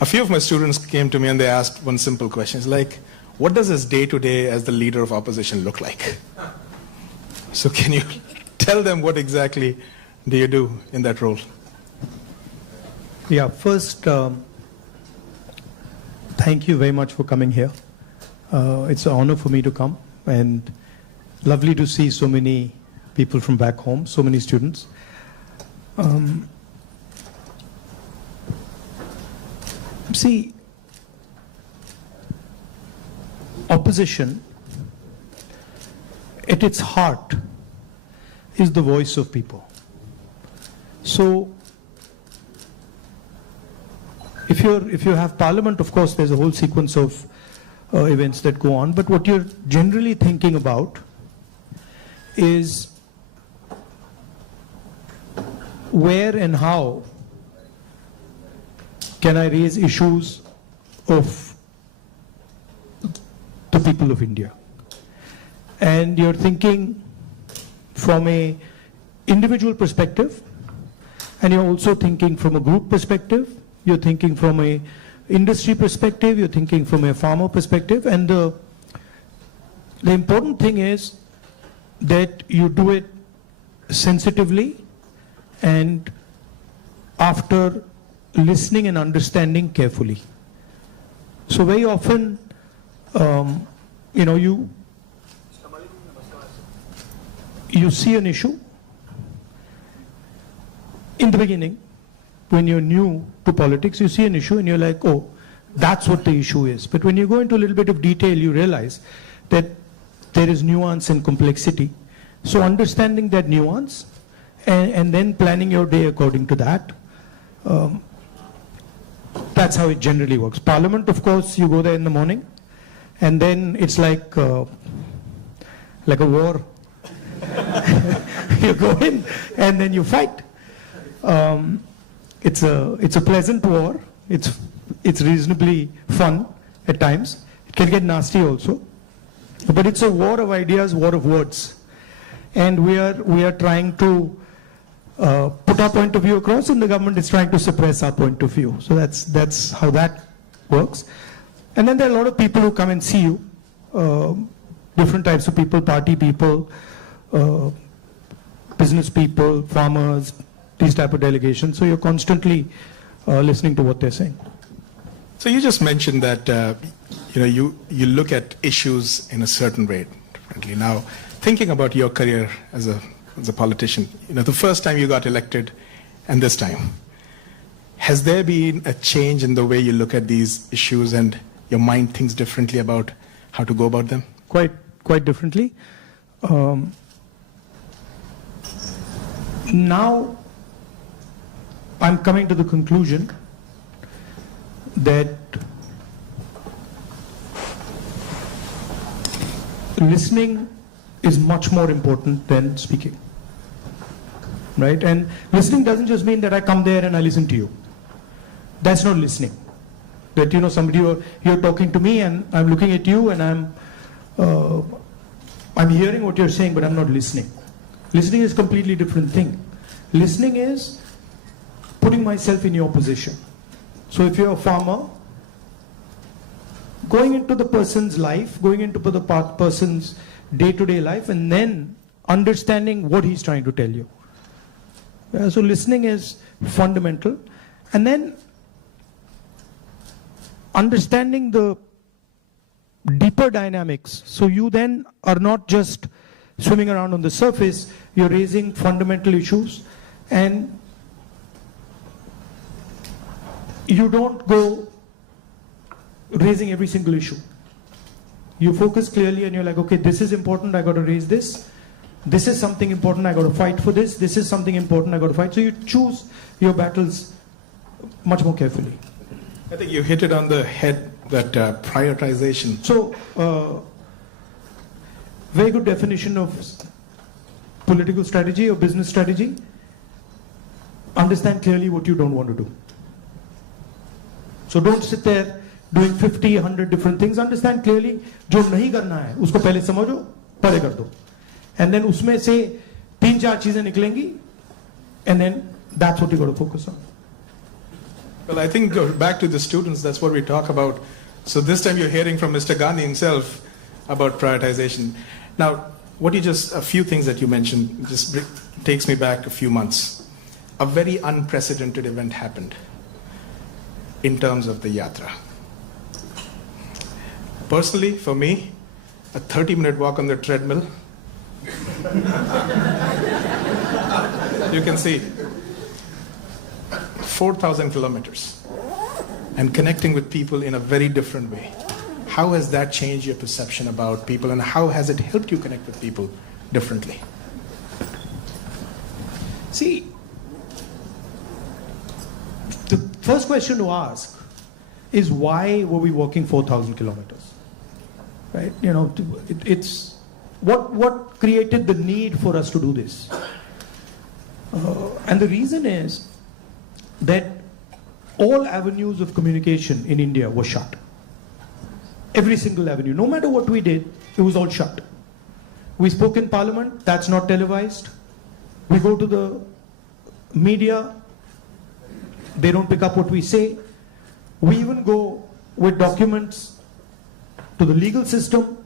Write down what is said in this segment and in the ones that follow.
A few of my students came to me and they asked one simple question. It's like, what does his day-to-day as the leader of opposition look like? So can you tell them what exactly do you do in that role? Yeah, first, thank you very much for coming here. It's an honor for me to come, and lovely to see so many people from back home, so many students. See, opposition, at its heart, is the voice of people. So, if you have parliament, of course, there's a whole sequence of events that go on, but what you're generally thinking about is where and how can I raise issues of the people of India. And you're thinking from a individual perspective, and you're also thinking from a group perspective, you're thinking from a industry perspective, you're thinking from a farmer perspective, and the important thing is that you do it sensitively and after listening and understanding carefully. So very often, you see an issue in the beginning. When you're new to politics, you see an issue and you're like, oh, that's what the issue is. But when you go into a little bit of detail, you realize that there is nuance and complexity. So understanding that nuance and then planning your day according to that, that's how it generally works. Parliament, of course, you go there in the morning, and then it's like a war. You go in and then you fight. It's a pleasant war. It's reasonably fun at times. It can get nasty also, but it's a war of ideas, war of words, and we are trying to put our point of view across, and the government is trying to suppress our point of view. So that's how that works. And then there are a lot of people who come and see you, different types of people, party people, business people, farmers, these type of delegations. So you're constantly listening to what they're saying. So you just mentioned that you look at issues in a certain way differently. Now, thinking about your career as a politician, the first time you got elected and this time, has there been a change in the way you look at these issues and your mind thinks differently about how to go about them? Quite differently. Now, I'm coming to the conclusion that listening is much more important than speaking, right? And listening doesn't just mean that I come there and I listen to you. That's not listening. That somebody you're talking to me and I'm looking at you and I'm hearing what you're saying, but I'm not listening. Listening is a completely different thing. Listening is putting myself in your position. So if you're a farmer, going into the person's life, going into the person's day-to-day life, and then understanding what he's trying to tell you. So listening is fundamental. And then understanding the deeper dynamics. So you then are not just swimming around on the surface, you're raising fundamental issues, and you don't go raising every single issue. You focus clearly and you're like, okay, this is important, I got to raise this. This is something important, I got to fight for this. This is something important, I got to fight. So you choose your battles much more carefully. I think you hit it on the head, that prioritization. So, very good definition of political strategy or business strategy. Understand clearly what you don't want to do. So don't sit there doing 50, 100 different things. Understand clearly, जो नहीं करना है, उसको पहले समझो, पहले कर दो. And then उसमें से 3-4 चीजें निकलेंगी, and then that's what you got to focus on. Well, I think back to the students, that's what we talk about. So this time you're hearing from Mr. Gandhi himself about prioritization. Now, a few things that you mentioned just takes me back a few months. A very unprecedented event happened in terms of the yatra. Personally, for me, a 30-minute walk on the treadmill, you can see 4,000 kilometers and connecting with people in a very different way. How has that changed your perception about people, and how has it helped you connect with people differently? See, the first question to ask is why were we walking 4,000 kilometers? Right? You know, it's what created the need for us to do this? And the reason is that all avenues of communication in India were shut. Every single avenue, no matter what we did, it was all shut. We spoke in Parliament, that's not televised. We go to the media, they don't pick up what we say. We even go with documents to the legal system,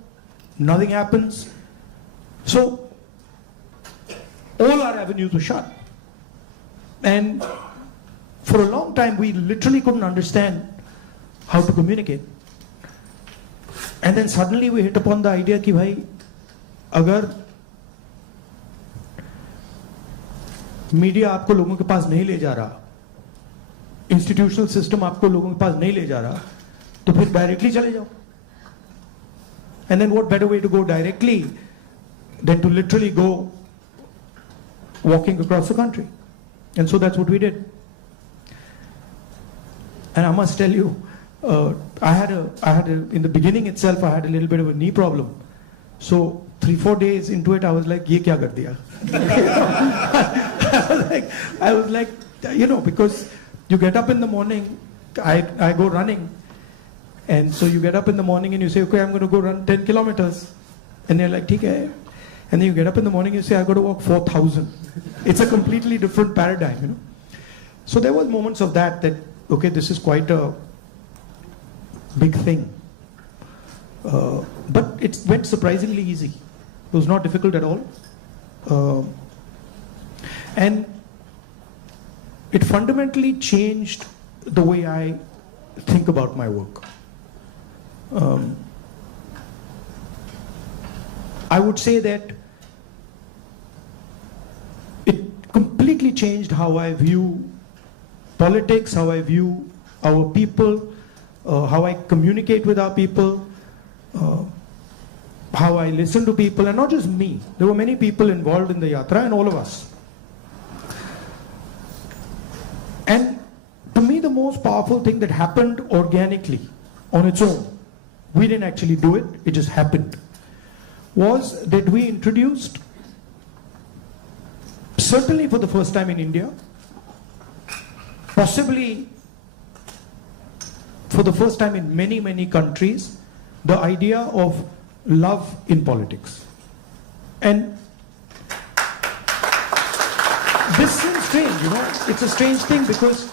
nothing happens. So, all our avenues were shut. And for a long time, we literally couldn't understand how to communicate. And then suddenly we hit upon the idea कि भाई अगर media आपको लोगों के पास नहीं ले जा रहा, इंस्टीट्यूशनल सिस्टम आपको लोगों के पास नहीं ले जा रहा, तो फिर डायरेक्टली चले जाओ. And then what better way to go directly than to literally go walking across the country? And so that's what we did. And I must tell you, in the beginning itself, I had a little bit of a knee problem. So 3-4 days into it, I was like, "Ye kya kar diya?" I was like, you know, because you get up in the morning, I go running, and so you get up in the morning and you say, "Okay, I'm going to go run 10 kilometers," and they're like, "ठीक है," and then you get up in the morning and you say, "I got to walk 4,000." It's a completely different paradigm, you know. So there was moments of that, okay, this is quite a big thing. But it went surprisingly easy. It was not difficult at all. And it fundamentally changed the way I think about my work. I would say that it completely changed how I view politics, how I view our people, how I communicate with our people, how I listen to people, and not just me. There were many people involved in the yatra, and all of us. And to me, the most powerful thing that happened organically, on its own, we didn't actually do it, it just happened, was that we introduced, certainly for the first time in India, possibly for the first time in many, many countries, the idea of love in politics. And this seems strange, you know, it's a strange thing because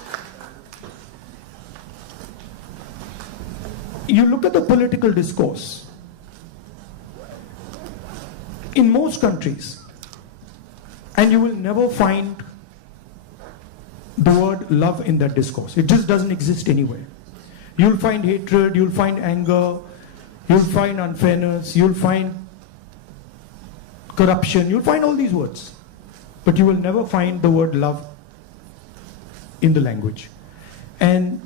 you look at the political discourse in most countries and you will never find the word love in that discourse. It just doesn't exist anywhere. You'll find hatred, you'll find anger, you'll find unfairness, you'll find corruption, you'll find all these words. But you will never find the word love in the language. And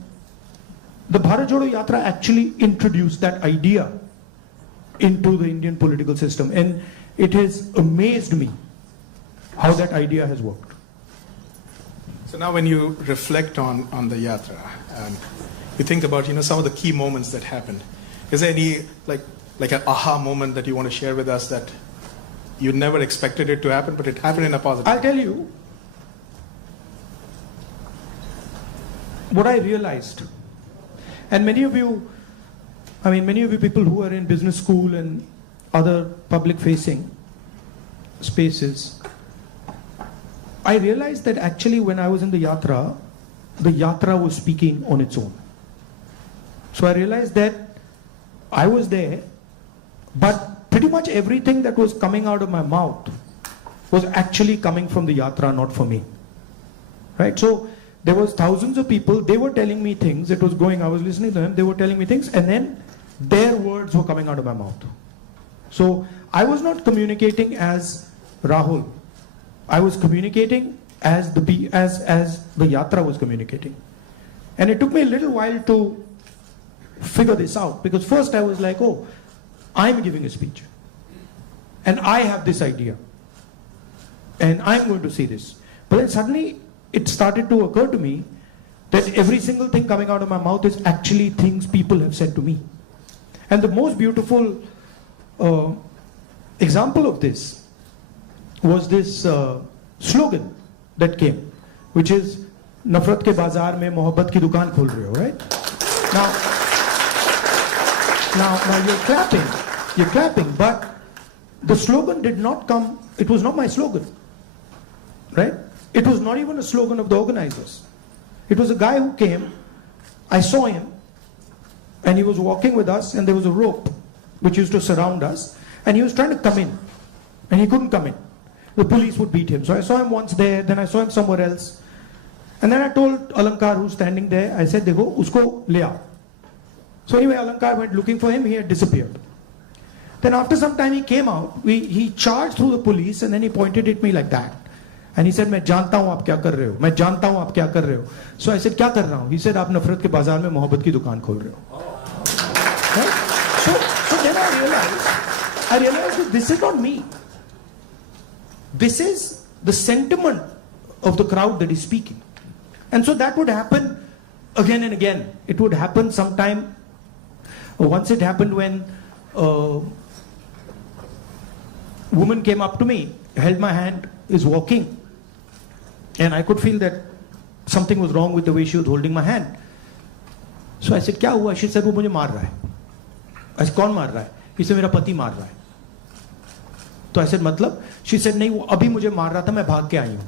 the Bharat Jodo Yatra actually introduced that idea into the Indian political system. And it has amazed me how that idea has worked. So now when you reflect on the yatra, you think about, you know, some of the key moments that happened. Is there any like an aha moment that you want to share with us that you never expected it to happen, but it happened in a positive way? I'll tell you what I realized. And many of you people who are in business school and other public facing spaces, I realized that actually when I was in the yatra, the yatra was speaking on its own. So I realized that I was there, but pretty much everything that was coming out of my mouth was actually coming from the yatra, not for me. Right? So there was thousands of people, they were telling me things, it was going, I was listening to them, they were telling me things, and then their words were coming out of my mouth. So I was not communicating as Rahul. I was communicating as the yatra was communicating. And it took me a little while to figure this out, because first I was like, oh, I'm giving a speech and I have this idea and I'm going to say this. But then suddenly it started to occur to me that every single thing coming out of my mouth is actually things people have said to me. And the most beautiful example of this was this slogan that came, which is "Nafrat ke bazaar mein mohabbat ki dukaan khol rahe ho," right? Now you're clapping, but the slogan did not come, it was not my slogan, right? It was not even a slogan of the organizers. It was a guy who came, I saw him, and he was walking with us, and there was a rope which used to surround us, and he was trying to come in, and he couldn't come in. The police would beat him. So I saw him once there, then I saw him somewhere else. And then I told Alankar, who's standing there, I said, "Dekho, usko le aao." So anyway, Alankar went looking for him, he had disappeared. Then after some time he came out, he charged through the police, and then he pointed at me like that. And he said, "मैं जानता हूँ आप क्या कर रहे हो, मैं जानता हूँ आप क्या कर रहे हो." So I said, "क्या कर रहा हूँ?" He said, "आप नफरत के बाजार में मोहब्बत की दुकान खोल रहे हो." Right? So then I realized that this is not me. This is the sentiment of the crowd that is speaking. And so that would happen again and again. It would happen sometime. Once it happened when a woman came up to me, held my hand, is walking, and I could feel that something was wrong with the way she was holding my hand. So I said, "क्या हुआ?" She said, "वो मुझे मार रहा है." I said, "कौन मार रहा है?" He said, "मेरा पति मार रहा है." तो I said, "मतलब?" She said, "नहीं, वो अभी मुझे मार रहा था, मैं भाग के आई हूं."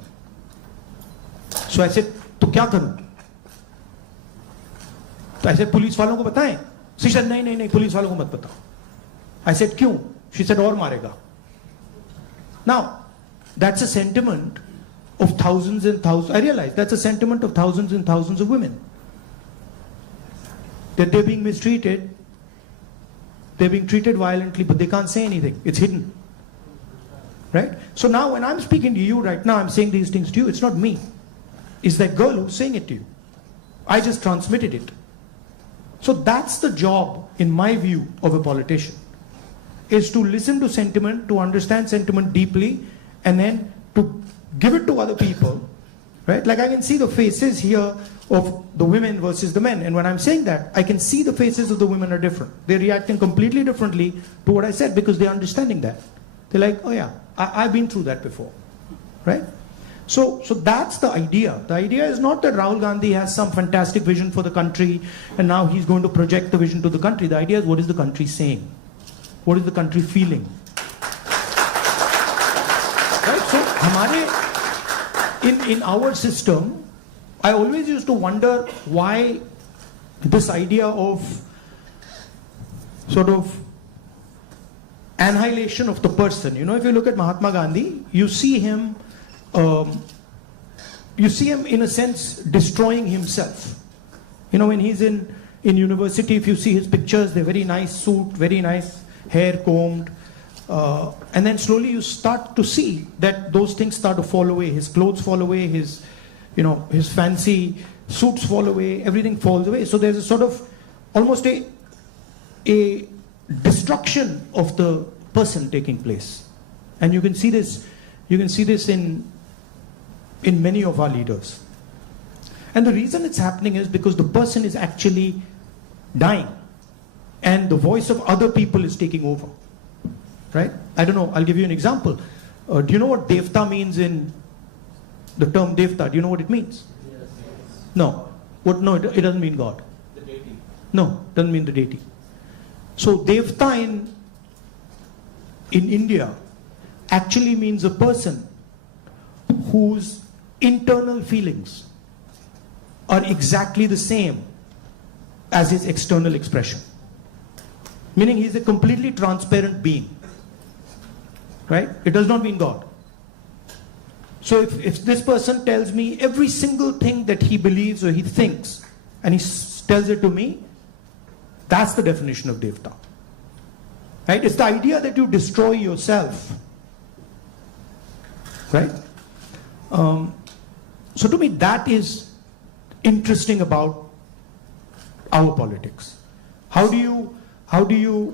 So I said, "तो क्या करूं?" तो I said, "पुलिस वालों को बताएं?" She said, नहीं, पुलिस वालों को मत बताओ." I said, "क्यों?" She said, "और मारेगा." Now, that's a sentiment of thousands and thousands. I realize that's a sentiment of thousands and thousands of women. That they're being mistreated, they're being treated violently, but they can't say anything. It's hidden. Right? So now when I'm speaking to you right now, I'm saying these things to you, it's not me. It's that girl who's saying it to you. I just transmitted it. So that's the job, in my view, of a politician, is to listen to sentiment, to understand sentiment deeply, and then to give it to other people, right? Like I can see the faces here of the women versus the men, and when I'm saying that, I can see the faces of the women are different. They're reacting completely differently to what I said because they're understanding that. They're like, "Oh yeah, I've been through that before," right? So that's the idea. The idea is not that Rahul Gandhi has some fantastic vision for the country and now he's going to project the vision to the country. The idea is, what is the country saying? What is the country feeling? Right? So in our system, I always used to wonder why this idea of sort of annihilation of the person. You know, if you look at Mahatma Gandhi, you see him in a sense destroying himself. You know, when he's in university, if you see his pictures, they're very nice suit, very nice hair combed, and then slowly you start to see that those things start to fall away. His clothes fall away, his fancy suits fall away, everything falls away. So there's a sort of almost a destruction of the person taking place, and you can see this in many of our leaders. And the reason it's happening is because the person is actually dying and the voice of other people is taking over, right? I don't know, I'll give you an example. Do you know what devta means? In the term devta, do you know what it means? Yes. No. No, it doesn't mean God. The deity. No, doesn't mean the deity. So devta in India actually means a person whose internal feelings are exactly the same as his external expression. Meaning he's a completely transparent being. Right? It does not mean God. So if this person tells me every single thing that he believes or he thinks, and he tells it to me, that's the definition of Devta. Right? It's the idea that you destroy yourself. Right? So to me, that is interesting about our politics. How do you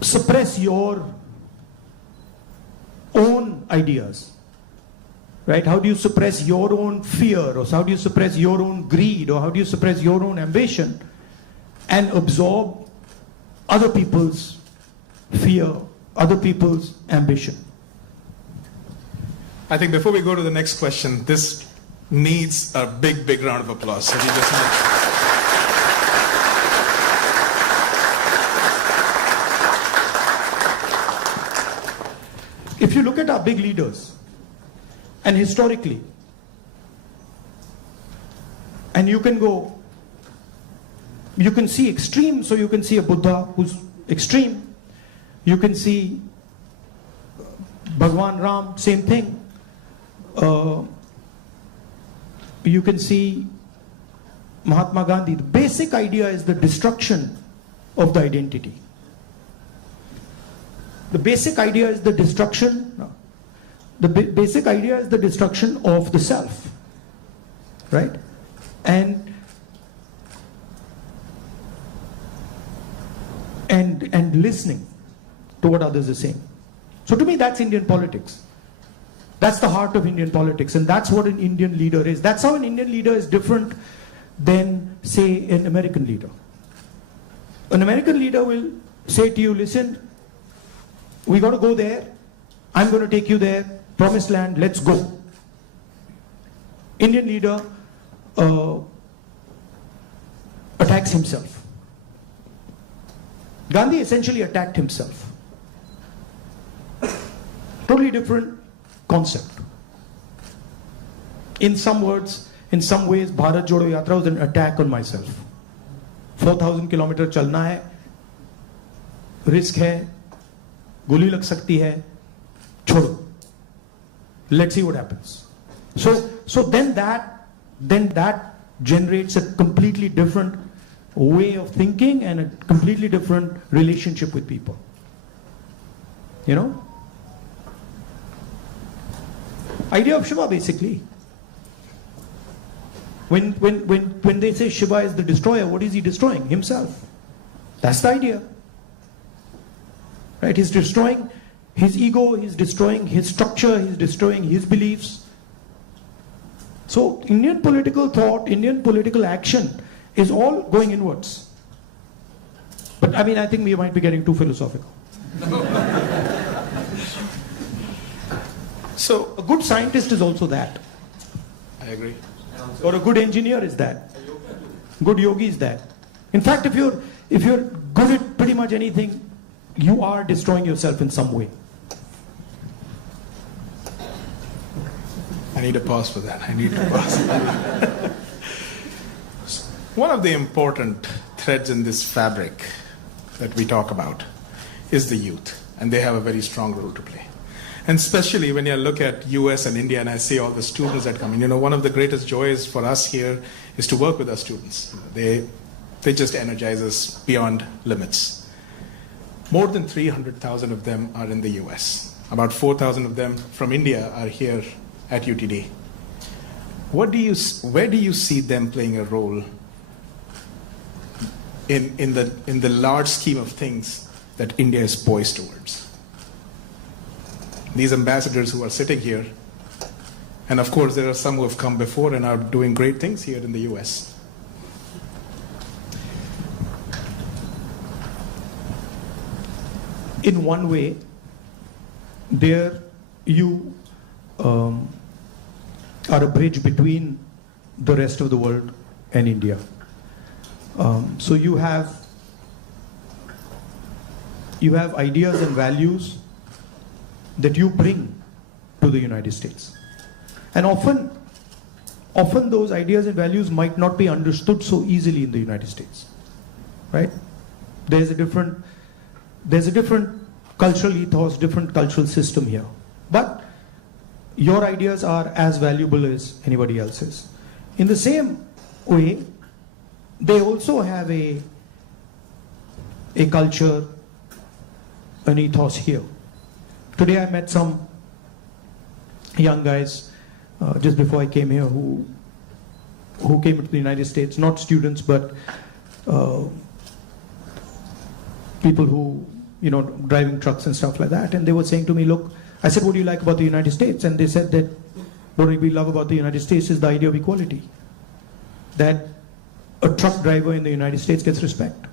suppress your own ideas? Right? How do you suppress your own fear, or how do you suppress your own greed, or how do you suppress your own ambition and absorb other people's fear, other people's ambition? I think before we go to the next question, this needs a big, big round of applause. So we just If you look at our big leaders, and historically, and you can see extreme, so you can see a Buddha who's extreme, you can see Bhagwan Ram, same thing. You can see Mahatma Gandhi. The basic idea is the destruction of the identity. The basic idea is the destruction. The basic idea is the destruction of the self, right? And listening to what others are saying. So to me, that's Indian politics. That's the heart of Indian politics, and that's what an Indian leader is. That's how an Indian leader is different than, say, an American leader. An American leader will say to you, listen, we got to go there. I'm going to take you there. Promised land, let's go. Indian leader attacks himself. Gandhi essentially attacked himself. Totally different concept. In some words, in some ways, Bharat Jodo Yatra was an attack on myself. 4,000 kilometer chalna hai, risk hai, goli lag sakti hai, chodo. Let's see what happens. So then that generates a completely different way of thinking and a completely different relationship with people. You know? Idea of Shiva, basically. When they say Shiva is the destroyer, what is he destroying? Himself. That's the idea. Right? He's destroying his ego, he's destroying his structure, he's destroying his beliefs. So Indian political thought, Indian political action is all going inwards. But I mean, I think we might be getting too philosophical. So a good scientist is also that. I agree. Or a good engineer is that. Good yogi is that. In fact, if you're good at pretty much anything, you are destroying yourself in some way. I need a pause for that. One of the important threads in this fabric that we talk about is the youth, and they have a very strong role to play. And especially when you look at US and India, and I see all the students that come in, one of the greatest joys for us here is to work with our students. They just energize us beyond limits. More than 300,000 of them are in the US. About 4,000 of them from India are here at UTD. Where do you see them playing a role in the large scheme of things that India is poised towards? These ambassadors who are sitting here, and of course there are some who have come before and are doing great things here in the US. In one way, you are a bridge between the rest of the world and India. So you have ideas and values that you bring to the United States. And often often those ideas and values might not be understood so easily in the United States, right? There's a different cultural ethos, different cultural system here. But your ideas are as valuable as anybody else's. In the same way, they also have a culture, an ethos here. Today I met some young guys just before I came here who came to the United States, not students, but people who, driving trucks and stuff like that. And they were saying to me, look, I said, what do you like about the United States? And they said that what we love about the United States is the idea of equality. That a truck driver in the United States gets respect.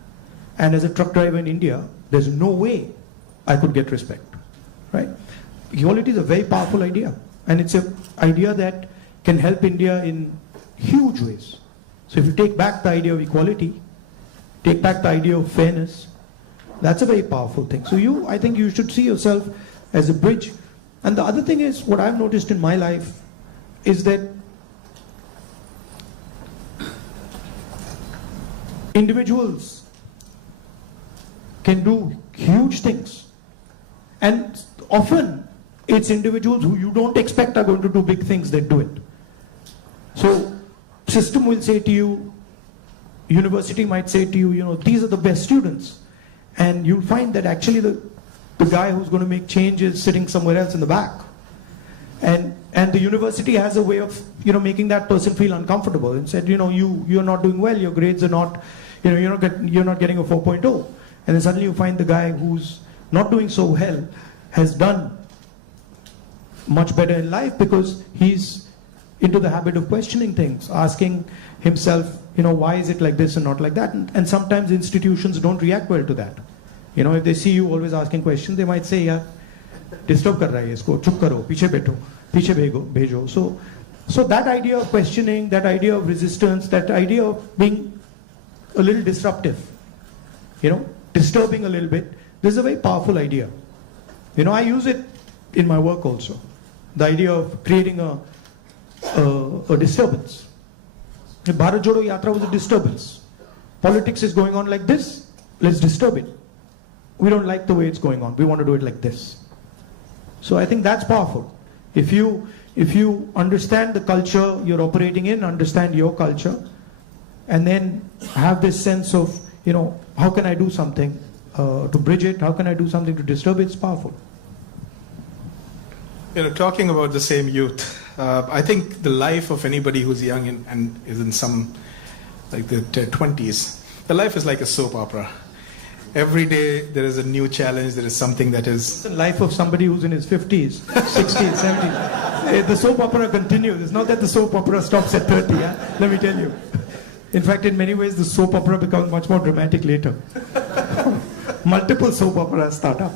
And as a truck driver in India, there's no way I could get respect, right? Equality is a very powerful idea. And it's an idea that can help India in huge ways. So if you take back the idea of equality, take back the idea of fairness, that's a very powerful thing. So I think you should see yourself as a bridge. And the other thing is, what I've noticed in my life is that individuals can do huge things. And often it's individuals who you don't expect are going to do big things that do it. So system will say to you, university might say to you, these are the best students. And you'll find that actually the guy who's going to make change is sitting somewhere else in the back. And the university has a way of, making that person feel uncomfortable and said, you're not doing well, your grades are not, you're not getting a 4.0. And then suddenly you find the guy who's not doing so well has done much better in life because he's into the habit of questioning things, asking himself, why is it like this and not like that? And sometimes institutions don't react well to that. If they see you always asking questions, they might say, yeah, disturb kar raha hai isko, chup karo, piche bhejo. So that idea of questioning, that idea of resistance, that idea of being a little disruptive, disturbing a little bit, this is a very powerful idea. I use it in my work also. The idea of creating a disturbance. The Bharat Jodo Yatra was a disturbance. Politics is going on like this, let's disturb it. We don't like the way it's going on, we want to do it like this. So I think that's powerful. If you understand the culture you're operating in, understand your culture, and then have this sense of, how can I do something to bridge it, how can I do something to disturb it, it's powerful. Talking about the same youth, I think the life of anybody who's young and is in some, like the 20s, the life is like a soap opera. Every day there is a new challenge, there is something that is... It's the life of somebody who's in his 50s, 60s, 70s. The soap opera continues. It's not that the soap opera stops at 30, yeah? Let me tell you. In fact, in many ways, the soap opera becomes much more dramatic later. Multiple soap operas start up.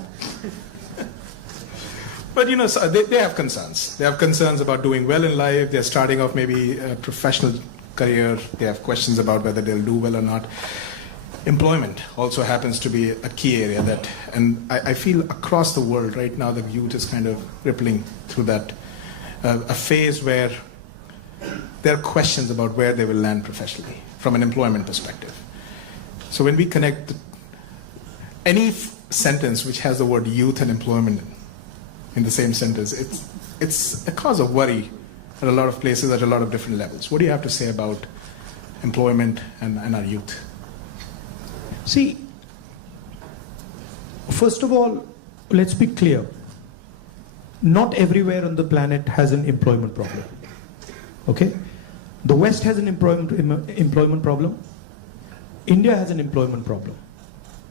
But so they have concerns. They have concerns about doing well in life. They're starting off maybe a professional career. They have questions about whether they'll do well or not. Employment also happens to be a key area and I feel across the world right now the youth is kind of rippling through that, a phase where there are questions about where they will land professionally from an employment perspective. So when we connect any sentence which has the word youth and employment in the same sentence, it's a cause of worry at a lot of places at a lot of different levels. What do you have to say about employment and our youth? See, first of all, let's be clear. Not everywhere on the planet has an employment problem. Okay? The West has an employment problem. India has an employment problem.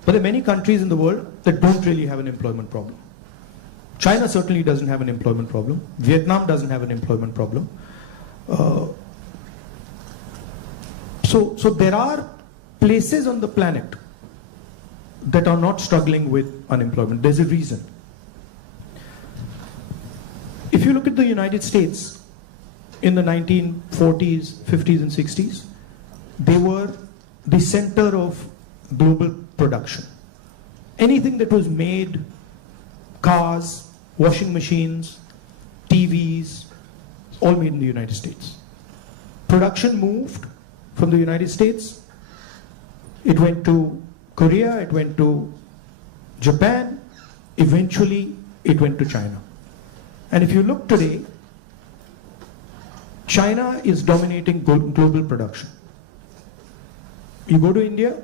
But there are many countries in the world that don't really have an employment problem. China certainly doesn't have an employment problem. Vietnam doesn't have an employment problem. So there are places on the planet that are not struggling with unemployment. There's a reason. If you look at the United States in the 1940s, 50s and 60s, they were the center of global production. Anything that was made, cars, washing machines, TVs, all made in the United States. production moved from the United States, it went to Korea, it went to Japan, eventually it went to China. And if you look today, China is dominating global production. You go to India,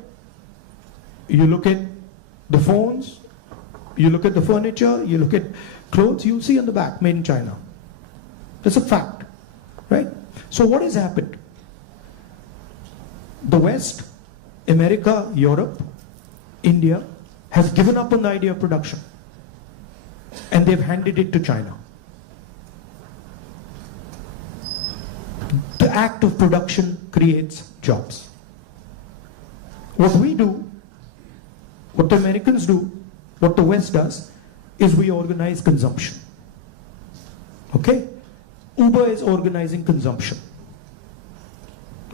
you look at the phones, you look at the furniture, you look at clothes, you'll see on the back, made in China. That's a fact, right? So what has happened? The West, America, Europe, India, has given up on the idea of production. And they've handed it to China. The act of production creates jobs. What we do, what the Americans do, what the West does, is we organize consumption. Okay? Uber is organizing consumption.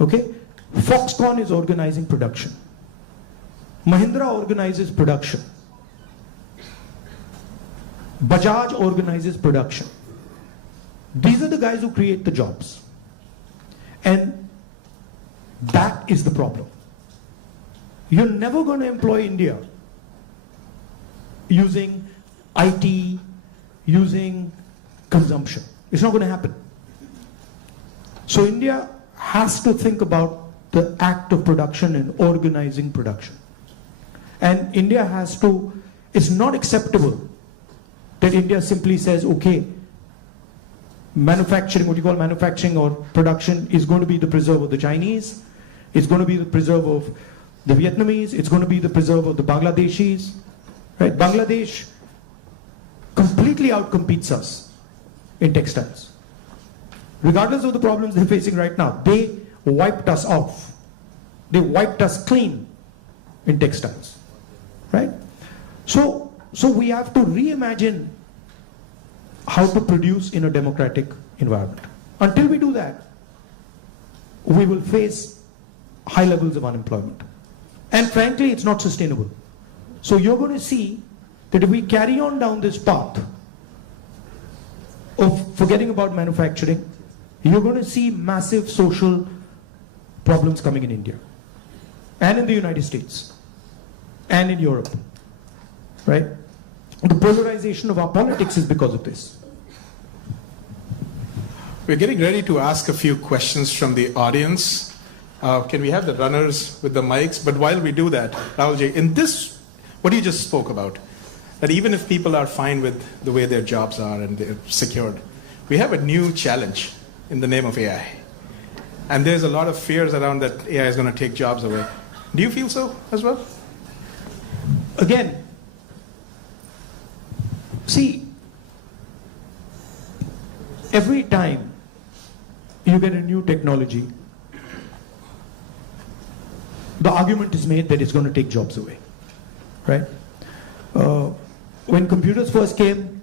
Okay? Foxconn is organizing production. Mahindra organizes production. Bajaj organizes production. These are the guys who create the jobs. And that is the problem. You're never going to employ India using IT, using consumption. It's not going to happen. So India has to think about the act of production and organizing production. And India has to, it's not acceptable that India simply says, okay, manufacturing, what you call manufacturing or production is going to be the preserve of the Chinese, it's going to be the preserve of the Vietnamese, it's going to be the preserve of the Bangladeshis, right? Bangladesh completely outcompetes us in textiles. Regardless of the problems they're facing right now, they wiped us off. They wiped us clean in textiles, right? So we have to reimagine how to produce in a democratic environment. Until we do that, we will face high levels of unemployment. And frankly, it's not sustainable. So you're going to see that if we carry on down this path of forgetting about manufacturing, you're going to see massive social problems coming in India and in the United States and in Europe, right? The polarization of our politics is because of this. We're getting ready to ask a few questions from the audience. Can we have the runners with the mics? But while we do that, Rahulji, in this, what you just spoke about, that even if people are fine with the way their jobs are and they're secured, we have a new challenge in the name of AI. And there's a lot of fears around that AI is going to take jobs away. Do you feel so as well? Again, see, every time you get a new technology, the argument is made that it's going to take jobs away, right? When computers first came,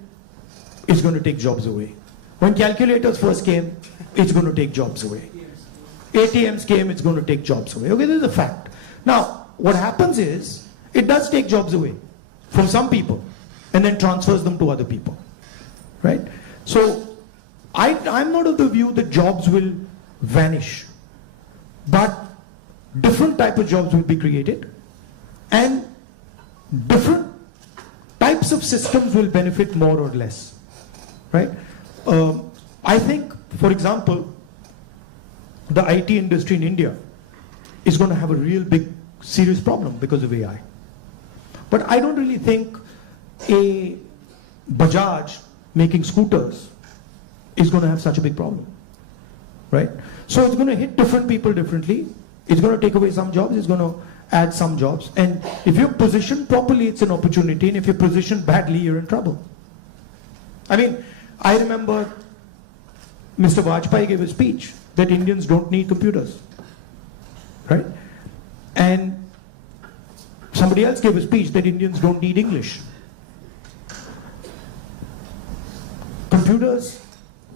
it's going to take jobs away. When calculators first came, it's going to take jobs away. ATMs came, it's going to take jobs away. Okay, this is a fact. Now, what happens is, it does take jobs away from some people and then transfers them to other people, right? So, I'm not of the view that jobs will vanish, but different type of jobs will be created and different types of systems will benefit more or less, right? I think, for example, the IT industry in India is going to have a real big, serious problem because of AI. But I don't really think a Bajaj making scooters is going to have such a big problem, right? So it's going to hit different people differently. It's going to take away some jobs. It's going to add some jobs. And if you're positioned properly, it's an opportunity. And if you're positioned badly, you're in trouble. I mean, I remember Mr. Vajpayee gave a speech that Indians don't need computers, right? And somebody else gave a speech that Indians don't need English. Computers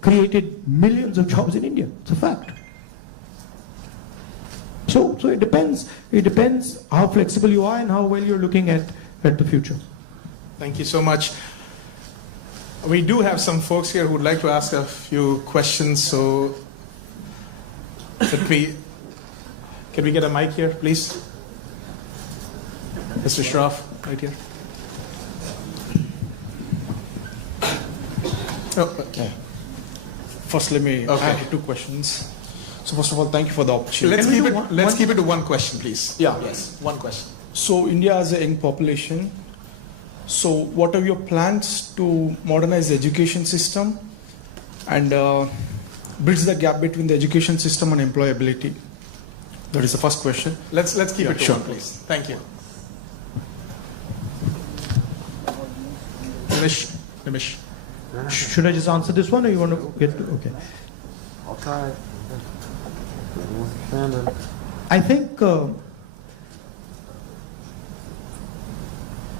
created millions of jobs in India. It's a fact. So it depends. It depends how flexible you are and how well you're looking at the future. Thank you so much. We do have some folks here who would like to ask a few questions. So Can we get a mic here, please? Mr. Shroff, right here. Okay. First, let me add 2 questions. So first of all, thank you for the opportunity. Let's keep it to one question, please. Yeah. Yes, one question. So India has a young population. So what are your plans to modernize the education system and bridge the gap between the education system and employability? That is the first question. Let's keep it to sure. one, please. Thank you. Nimish. Should I just answer this one, or you want to get? Okay. I'll try. I think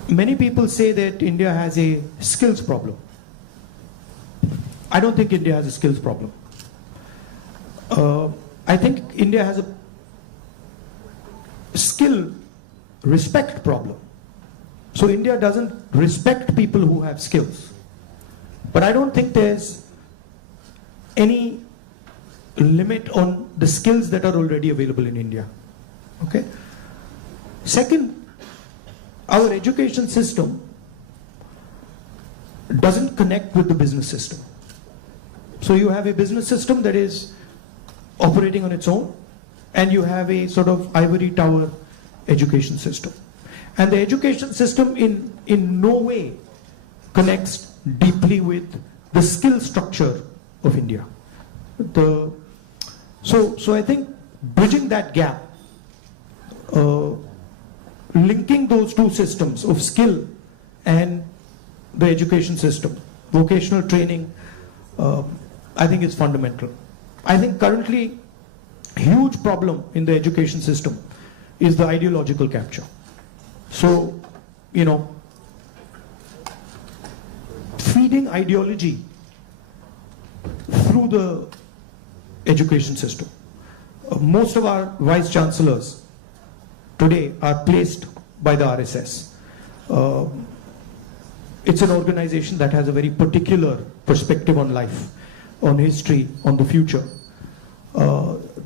many people say that India has a skills problem. I don't think India has a skills problem. I think India has a skill respect problem. So India doesn't respect people who have skills. But I don't think there's any limit on the skills that are already available in India. Okay? Second, our education system doesn't connect with the business system. So you have a business system that is operating on its own, and you have a sort of ivory tower education system. And the education system in no way connects deeply with the skill structure of India. So I think bridging that gap, linking those two systems of skill and the education system, vocational training, I think is fundamental. I think currently huge problem in the education system is the ideological capture. So, feeding ideology through the education system. Most of our vice chancellors today are placed by the RSS. It's an organization that has a very particular perspective on life, on history, on the future.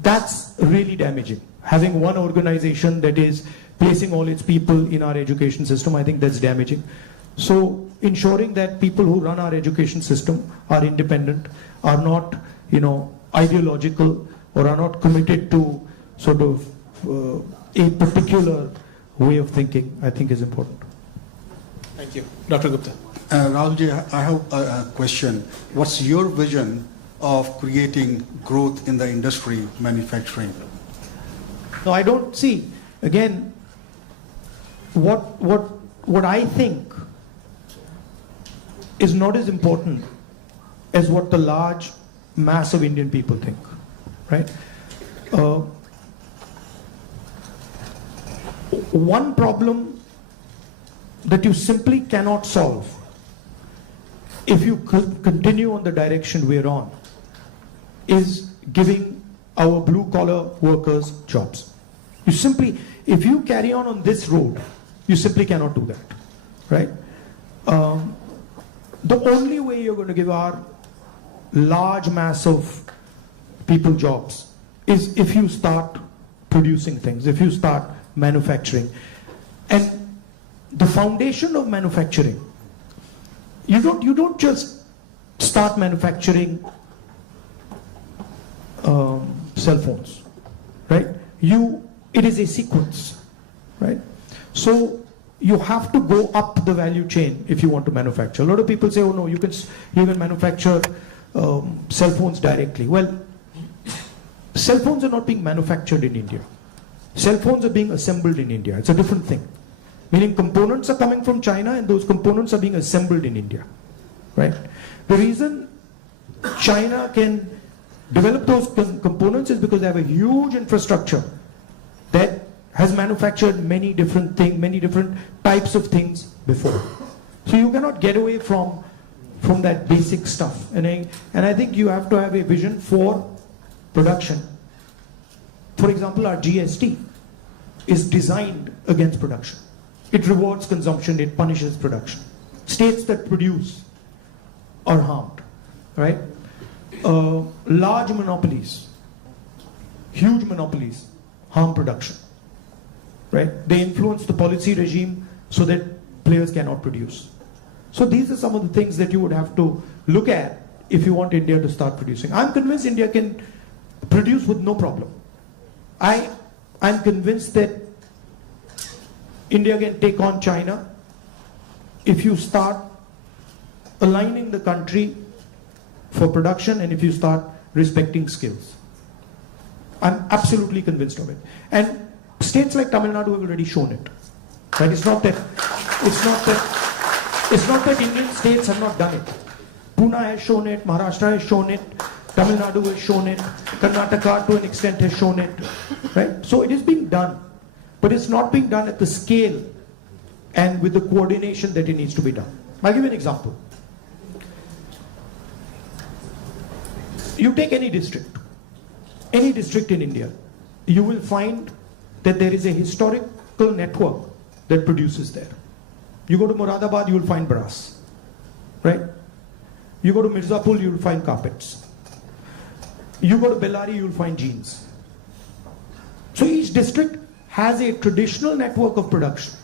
That's really damaging. Having one organization that is placing all its people in our education system, I think that's damaging. So ensuring that people who run our education system are independent, are not, ideological, or are not committed to sort of a particular way of thinking, I think is important. Thank you. Dr. Gupta. Rahulji, I have a question. What's your vision of creating growth in the industry, manufacturing? No, I don't see. Again, what I think is not as important as what the large mass of Indian people think, right? One problem that you simply cannot solve if you continue on the direction we're on is giving our blue-collar workers jobs. You simply, if you carry on this road, you simply cannot do that, right? The only way you're going to give our large mass of people jobs is if you start producing things, if you start manufacturing. And the foundation of manufacturing, you don't just start manufacturing cell phones, right? It is a sequence, right? So you have to go up the value chain if you want to manufacture. A lot of people say, oh no, you can manufacture cell phones directly. Well, cell phones are not being manufactured in India. Cell phones are being assembled in India. It's a different thing. Meaning components are coming from China and those components are being assembled in India, right? The reason China can develop those components is because they have a huge infrastructure that has manufactured many different things, many different types of things before. So you cannot get away from that basic stuff. And I think you have to have a vision for production. For example, our GST is designed against production. It rewards consumption, it punishes production. States that produce are harmed, right? Large monopolies huge monopolies harm production, right? They influence the policy regime so that players cannot produce. So these are some of the things that you would have to look at if you want India to start producing. I'm convinced India can produce with no problem. I'm convinced that India can take on China if you start aligning the country for production and if you start respecting skills. I'm absolutely convinced of it. And states like Tamil Nadu have already shown it. Right? It's not that Indian states have not done it. Pune has shown it, Maharashtra has shown it, Tamil Nadu has shown it, Karnataka to an extent has shown it. Right? So it is being done. But it's not being done at the scale and with the coordination that it needs to be done. I'll give you an example. You take any district in India, you will find that there is a historical network that produces there. You go to Moradabad, you will find brass, right? You go to Mirzapur, you will find carpets. You go to Bellary, you will find jeans. So each district has a traditional network of production.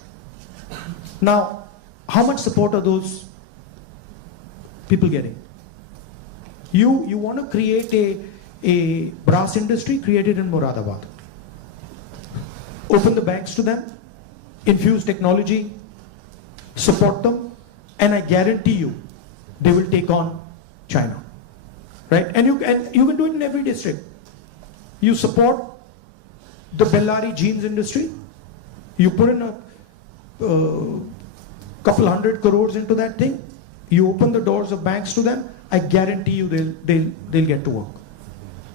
Now, how much support are those people getting? You want to create a brass industry, create it in Moradabad. Open the banks to them, infuse technology, support them, and I guarantee you, they will take on China. Right? And you can do it in every district. You support the Bellary jeans industry, you put in a couple 100 crores into that thing, you open the doors of banks to them, I guarantee you they'll get to work.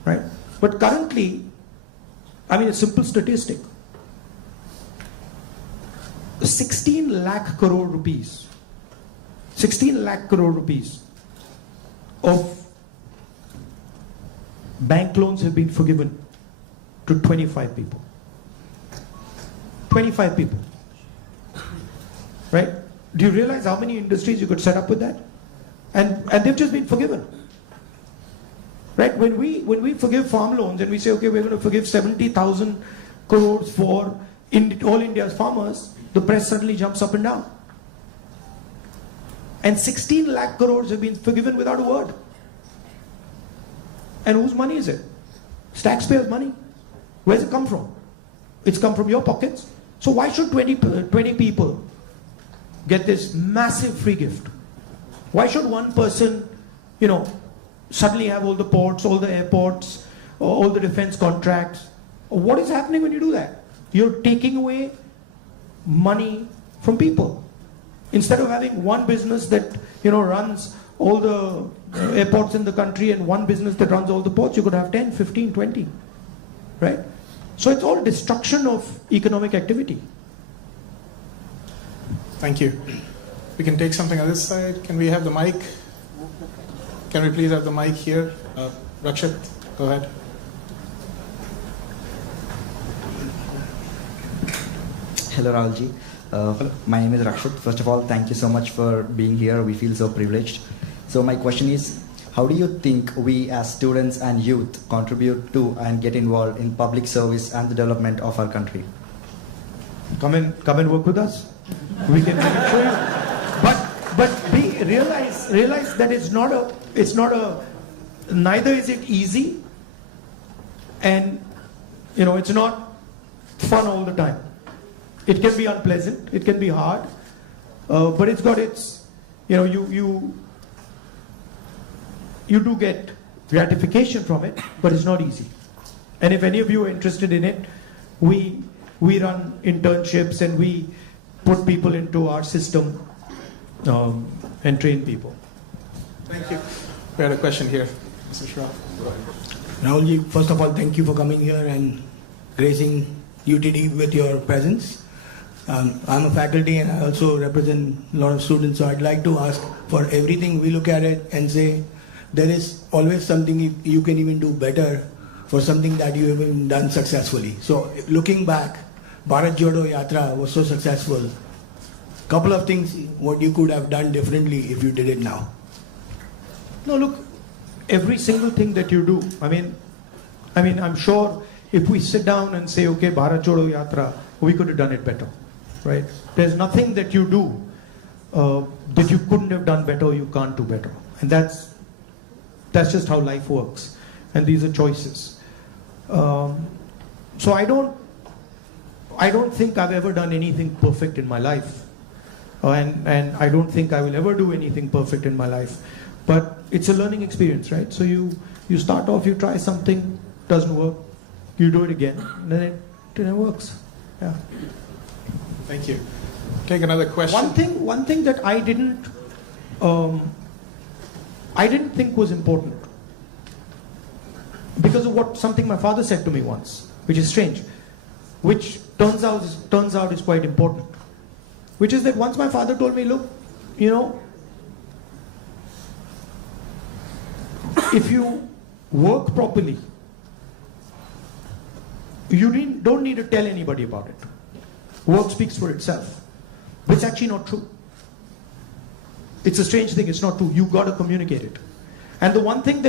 Right? But currently, I mean a simple statistic, 16 lakh crore rupees of bank loans have been forgiven to 25 people. 25 people. Right? Do you realize how many industries you could set up with that? And they've just been forgiven. Right? When we forgive farm loans and we say, okay, we're going to forgive 70,000 crores for all India's farmers, the press suddenly jumps up and down. And 16 lakh crores have been forgiven without a word. And whose money is it? It's taxpayers' money. Where's it come from? It's come from your pockets. So why should 20 people get this massive free gift? Why should one person, suddenly have all the ports, all the airports, all the defense contracts? What is happening when you do that? You're taking away money from people. Instead of having one business that runs all the airports in the country and one business that runs all the ports, you could have 10, 15, 20. Right? So it's all destruction of economic activity. Thank you. We can take something on this side. Can we have the mic? Can we please have the mic here? Rakshit, go ahead. Hello, Rahulji. My name is Rakshit. First of all, thank you so much for being here. We feel so privileged. So my question is, how do you think we as students and youth contribute to and get involved in public service and the development of our country? Come and work with us. We can show you. But realize that it's not a neither is it easy, and it's not fun all the time. It can be unpleasant, it can be hard, but it's got its, you do get gratification from it, but it's not easy. And if any of you are interested in it, we run internships and we put people into our system and train people. Thank you. We had a question here, Mr. Shah. Rahulji, first of all, thank you for coming here and gracing UTD with your presence. I'm a faculty and I also represent a lot of students, so I'd like to ask, for everything we look at it and say there is always something you can even do better for something that you haven't done successfully. So looking back, Bharat Jodo Yatra was so successful. Couple of things what you could have done differently if you did it now. No, look, every single thing that you do, I mean, I'm sure if we sit down and say, okay, Bharat Jodo Yatra, we could have done it better, right? There's nothing that you do that you couldn't have done better or you can't do better. And that's just how life works. And these are choices. So I don't think I've ever done anything perfect in my life. And I don't think I will ever do anything perfect in my life. But it's a learning experience, right? So you start off, you try something, doesn't work, you do it again, and then it works. Yeah. Thank you. Take another question. One thing that I didn't think was important, because of something my father said to me once, which is strange, which turns out is quite important, which is that once my father told me, look, if you work properly, you don't need to tell anybody about it. Work speaks for itself. But it's actually not true. It's a strange thing, it's not true. You've got to communicate it. And the one thing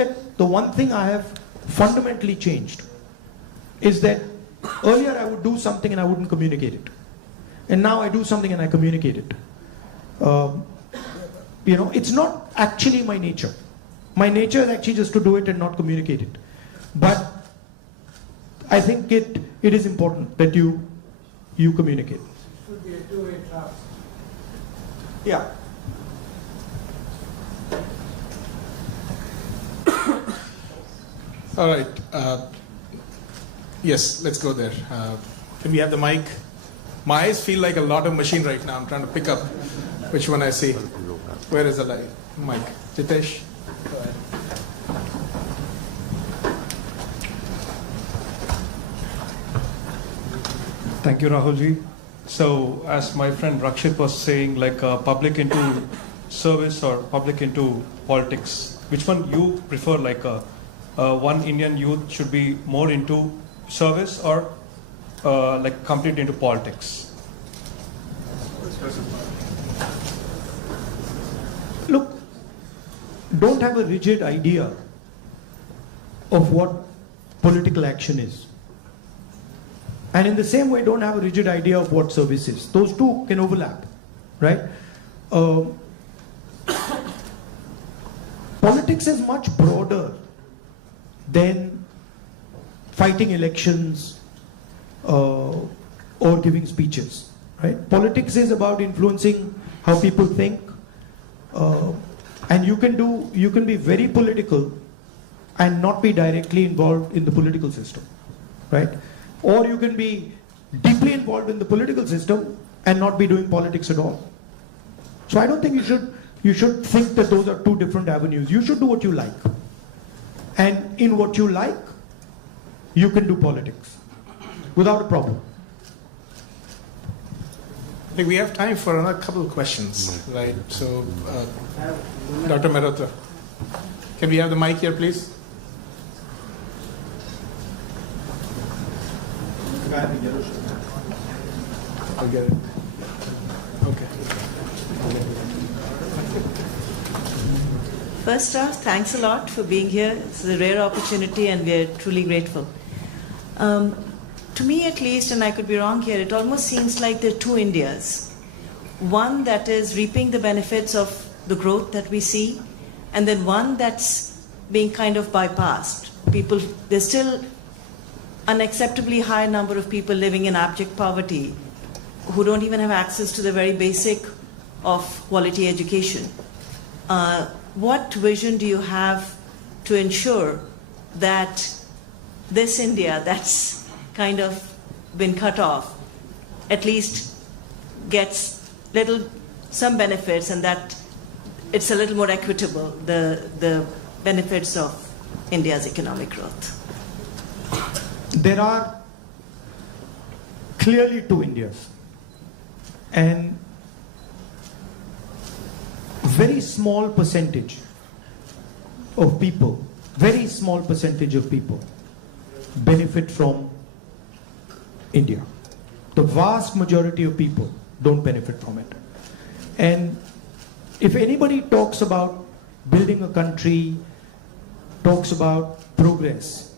I have fundamentally changed is that earlier I would do something and I wouldn't communicate it. And now I do something and I communicate it. It's not actually my nature. My nature is actually just to do it and not communicate it. But I think it is important that you communicate. It should be a two-way traffic. Yeah. All right. Yes, let's go there. Can we have the mic? My eyes feel like a lot of machine right now. I'm trying to pick up which one I see. Where is the mic? Jitesh? Go ahead. Thank you, Rahulji. So, as my friend Rakshit was saying, like public into service or public into politics, which one you prefer? Like one Indian youth should be more into service or like complete into politics? Look, don't have a rigid idea of what political action is. And in the same way, don't have a rigid idea of what service is. Those two can overlap, right? Politics is much broader than fighting elections or giving speeches, right? Politics is about influencing how people think, and you can be very political and not be directly involved in the political system, right? Or you can be deeply involved in the political system and not be doing politics at all. So I don't think you should think that those are two different avenues. You should do what you like. And in what you like, you can do politics without a problem. I think we have time for another couple of questions, right? So, Dr. Mehrotra, can we have the mic here, please? I'll get it. Okay. First off, thanks a lot for being here. It's a rare opportunity and we're truly grateful. To me at least, and I could be wrong here, it almost seems like there are two Indias. One that is reaping the benefits of the growth that we see, and then one that's being kind of bypassed. There's still unacceptably high number of people living in abject poverty who don't even have access to the very basic of quality education. What vision do you have to ensure that this India that's kind of been cut off at least gets some benefits, and that it's a little more equitable, the benefits of India's economic growth? There are clearly two Indias, and very small percentage of people benefit from India. The vast majority of people don't benefit from it. And if anybody talks about building a country, talks about progress,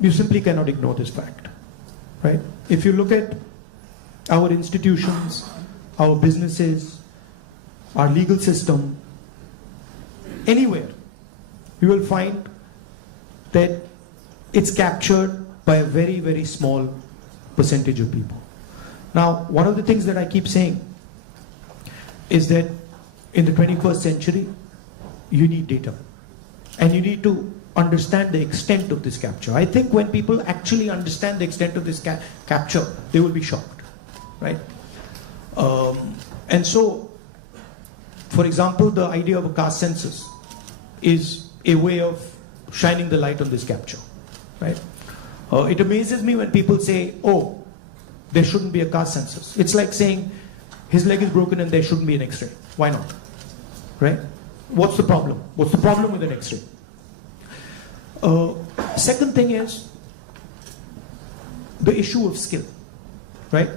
you simply cannot ignore this fact, right? If you look at our institutions, our businesses, our legal system, anywhere, you will find that it's captured by a very, very small percentage of people. Now, one of the things that I keep saying is that in the 21st century, you need data. And you need to understand the extent of this capture. I think when people actually understand the extent of this capture, they will be shocked, right? And so, for example, the idea of a caste census is a way of shining the light on this capture, right? It amazes me when people say, oh, there shouldn't be a caste census. It's like saying his leg is broken and there shouldn't be an X-ray. Why not, right? What's the problem? What's the problem with an X-ray? Second thing is the issue of skill, right?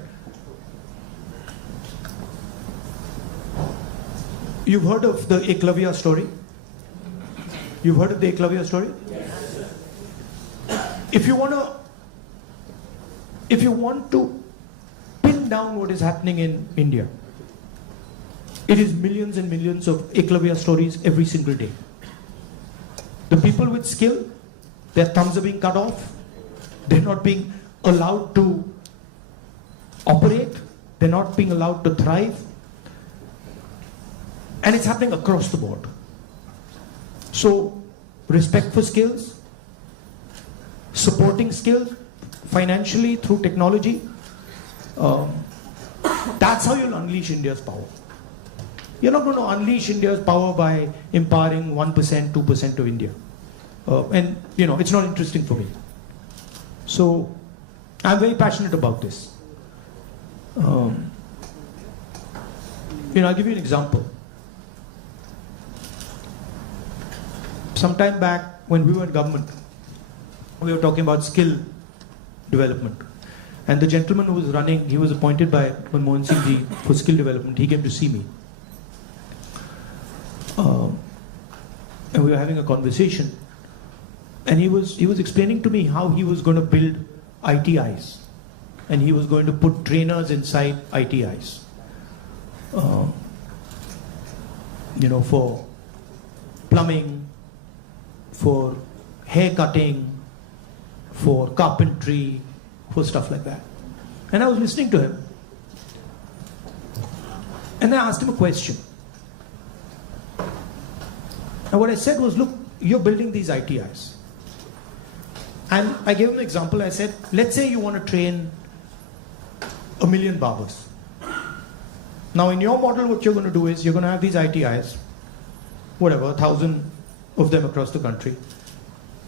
You've heard of the Eklavya story? You've heard of the Eklavya story? Yes. If you want to pin down what is happening in India, it is millions and millions of Eklavya stories every single day. The people with skill, their thumbs are being cut off. They're not being allowed to operate. They're not being allowed to thrive. And it's happening across the board. So, respect for skills, supporting skills financially through technology, that's how you'll unleash India's power. You're not going to unleash India's power by empowering 1%, 2% of India. And, it's not interesting for me. So, I'm very passionate about this. I'll give you an example. Some time back, when we were in government, we were talking about skill development. And the gentleman who was running, he was appointed by Manmohan Singh Ji for skill development. He came to see me. And we were having a conversation. And he was explaining to me how he was going to build ITIs. And he was going to put trainers inside ITIs. For plumbing, for hair cutting, for carpentry, for stuff like that. And I was listening to him. And I asked him a question. And what I said was, look, you're building these ITIs. And I gave him an example. I said, let's say you want to train 1 million barbers. Now in your model, what you're going to do is you're going to have these ITIs, 1,000 of them across the country,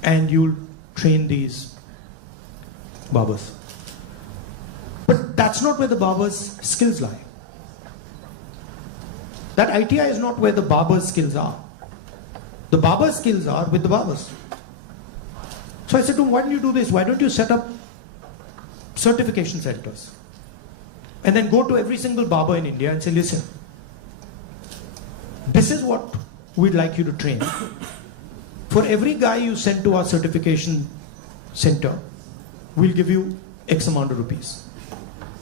and you'll train these barbers. But that's not where the barbers' skills lie. That ITI is not where the barbers' skills are. The barbers' skills are with the barbers. So I said to him, why don't you do this? Why don't you set up certification centers? And then go to every single barber in India and say, listen, this is what we'd like you to train. For every guy you send to our certification center, we'll give you X amount of rupees.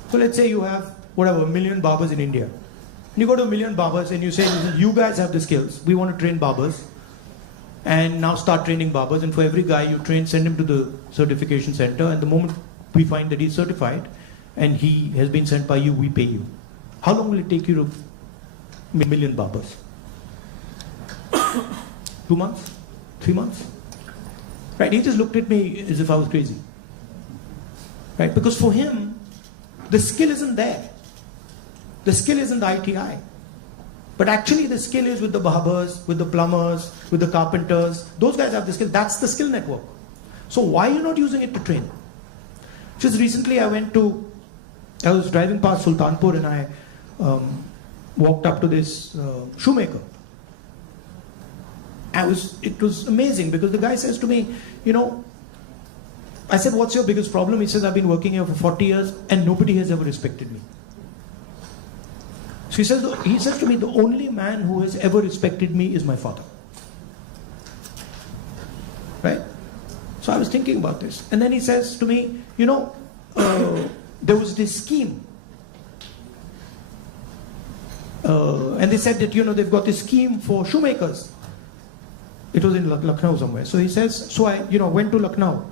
So let's say you have, 1 million barbers in India. And you go to 1 million barbers and you say, listen, you guys have the skills. We want to train barbers. And now start training barbers. And for every guy you train, send him to the certification center. And the moment we find that he's certified and he has been sent by you, we pay you. How long will it take you to 1 million barbers? 2 months? 3 months? Right? He just looked at me as if I was crazy. Right? Because for him, the skill isn't there. The skill isn't the ITI. But actually the skill is with the barbers, with the plumbers, with the carpenters. Those guys have the skill. That's the skill network. So why are you not using it to train? Just recently I was driving past Sultanpur and I walked up to this shoemaker. It was amazing because the guy says to me, I said, what's your biggest problem? He says, I've been working here for 40 years and nobody has ever respected me. So he says to me, the only man who has ever respected me is my father. Right? So I was thinking about this. And then he says to me, there was this scheme. And they said that, they've got this scheme for shoemakers. It was in Lucknow somewhere. So he says, so I, went to Lucknow.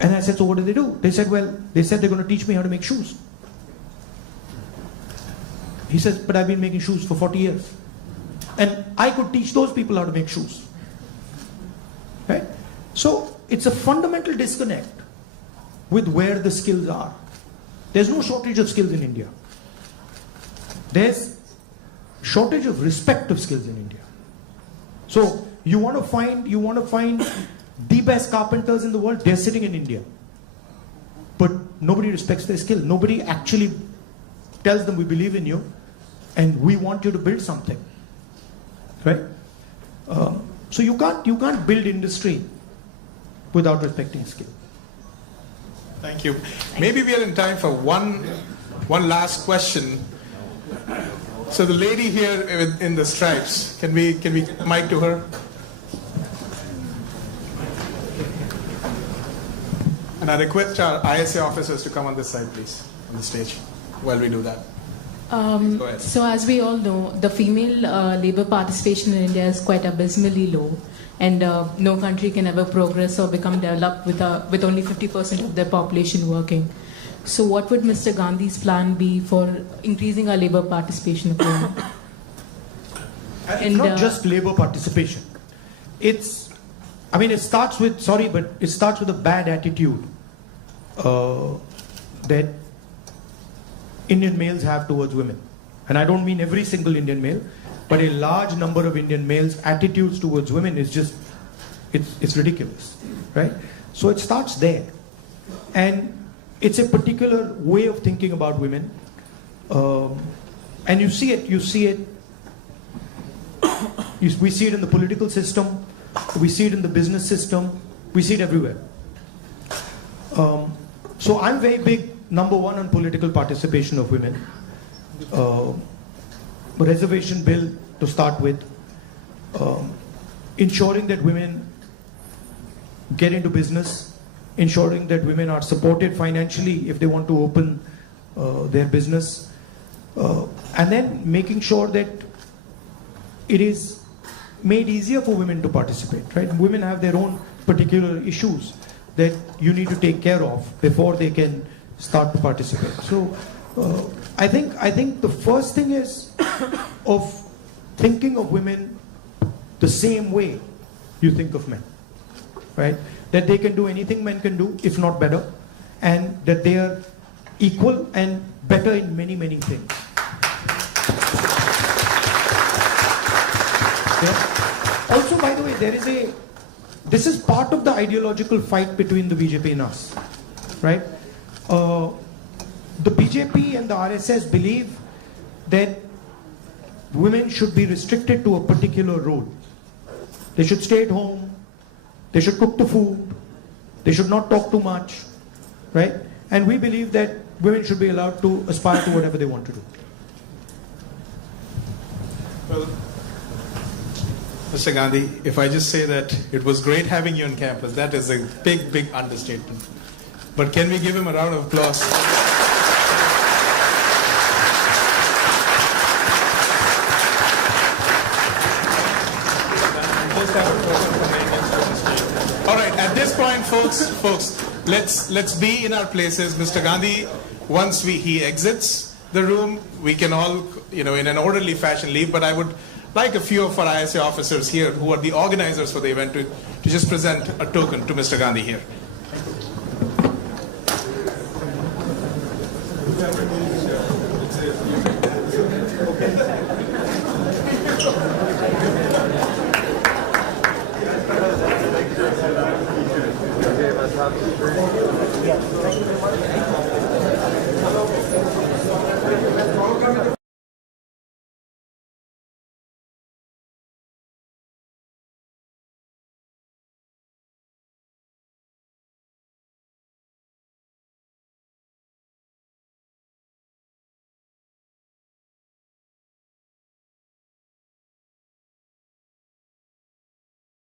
And I said, so what did they do? They said, they said they're going to teach me how to make shoes. He says, but I've been making shoes for 40 years. And I could teach those people how to make shoes. Right? So it's a fundamental disconnect with where the skills are. There's no shortage of skills in India. There's shortage of respect of skills in India. So you want to find the best carpenters in the world, they're sitting in India. But nobody respects their skill. Nobody actually tells them we believe in you and we want you to build something. Right? So you can't build industry without respecting skill. Thank you. Maybe we are in time for one last question. So the lady here in the stripes, can we mic to her? And I request our ISA officers to come on this side, please, on the stage, while we do that. Go ahead. So as we all know, the female labor participation in India is quite abysmally low, and no country can ever progress or become developed with only 50% of their population working. So what would Mr. Gandhi's plan be for increasing our labor participation of women? It's not just labor participation. It starts with a bad attitude that Indian males have towards women. And I don't mean every single Indian male, but a large number of Indian males' attitudes towards women is just, it's ridiculous, right? So it starts there. And it's a particular way of thinking about women. And we see it in the political system, we see it in the business system, we see it everywhere. So I'm very big, number one, on political participation of women. Reservation bill to start with, ensuring that women get into business, ensuring that women are supported financially if they want to open their business, and then making sure that it is made easier for women to participate, right? Women have their own particular issues that you need to take care of before they can start to participate. So I think the first thing is of thinking of women the same way you think of men, right? That they can do anything men can do, if not better, and that they are equal and better in many, many things. Yeah. Also, by the way, this is part of the ideological fight between the BJP and us, right? The BJP and the RSS believe that women should be restricted to a particular role. They should stay at home, they should cook the food, they should not talk too much, right? And we believe that women should be allowed to aspire to whatever they want to do. Well, Mr. Gandhi, if I just say that it was great having you on campus, that is a big, big understatement. But can we give him a round of applause? All right, at this point, folks, let's be in our places. Mr. Gandhi, once he exits the room, we can all, in an orderly fashion leave, but I would like a few of our ISA officers here who are the organizers for the event to just present a token to Mr. Gandhi here.